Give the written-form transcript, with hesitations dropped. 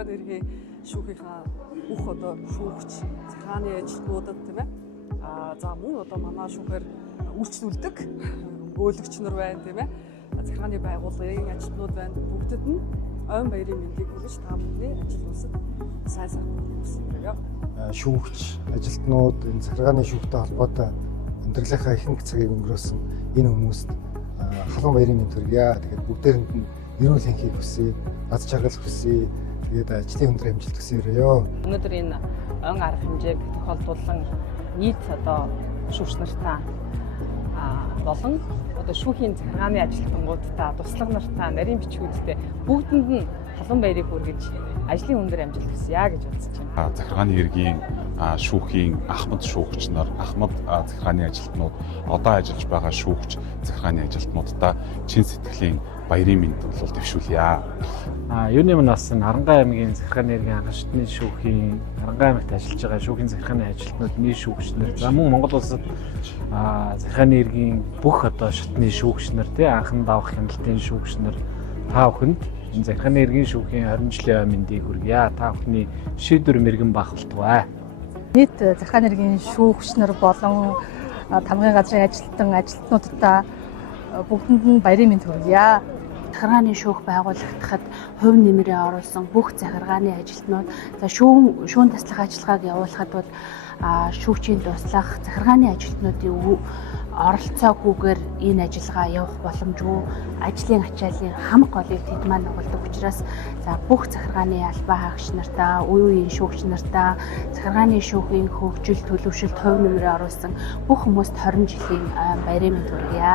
захиргааны эргийн шүүхийнхаа бүх одоо шүүгч захиргааны ажилтнуудад тийм ээ. За мөн одоо манай шүүхээр үйлчлүүлдэг өөлөгч нар байна тийм ээ. Захиргааны байгууллагын ажилтнууд байна. Бүгдэд нь ойн баярын мэндийг хүргэж та бүхний ажил үйлсэд сайн сайхан хүсье байна. Шүүгч ажилтнууд энэ захиргааны шүүхтэй холбоотой амьдралынхаа ихэнх цагийг өнгөрөөсөн энэ хүмүүст халуун баярын мэнд хүргье. Тэгээд бүгдээрэнд нь эрүүл энхийг хүсье, аз жаргал хүсье. Тэгээд ажлын өндөр амжилт хүсье. Өнөөдөр энэ он арга хэмжээг тохиолдуулан нийт одоо шүүгч нартаа болон одоо шүүхийн захиргааны ажилтнуудтай, туслах нартай, нарийн бичгүүдтэй бүгдэнд нь халуун баярыг хүргэж ажлын өндөр амжилт хүсье гэж бодож байна. Захиргааны эргийн шүүхийн ахмад шүүгч нар, ахмад захиргааны ажилтнууд, одоо ажиллаж байгаа шүүгч захиргааны ажилтнуудтай чин сэтгэлийн баярын мэнд бол дэвшүүлье. Юуны маань бас Арангаа аймгийн захиргааны эргийн анхан шатны шүүхийн Арангаа аймагт ажиллаж байгаа шүүхийн захиргааны ажилтнууд, нийт шүүгчнэр, за мөн Монгол улсад захиргааны эргийн бүх одоо шатны шүүгчнэр, анхан давах хяналтын шүүгчнэр та бүхэнд энэ захиргааны эргийн шүүхийн 20 жилийн мэндийг хүргье. Та бүхний шийдвэр мэргэн бахалтгай. Нийт захиргааны эргийн шүүгчнэр болон тамгын газрын ажилтнуудтай бүгдэнд нь баярын мэнд хүргье. Захиргааны шүүх байгуулагдахад хувь нэмрээ оруулсан бүх захиргааны ажилтнууд шүүн таслах ажиллагааг явуулахад бол шүүгчийн туслах захиргааны ажилтнуудын оролцоогүйгээр энэ ажиллагаа явах боломжгүй. Ажлын ачааллын хамаг голыг тэд маань нугалдаг учраас бүх захиргааны албаа хаагч нартаа, үе үеийн шүүгч нартаа, захиргааны шүүхийн хөгжил төлөвшөлт хувь нэмрээ оруулсан бүх хүмүүст 20 жилийн баярын мэнд хүргье.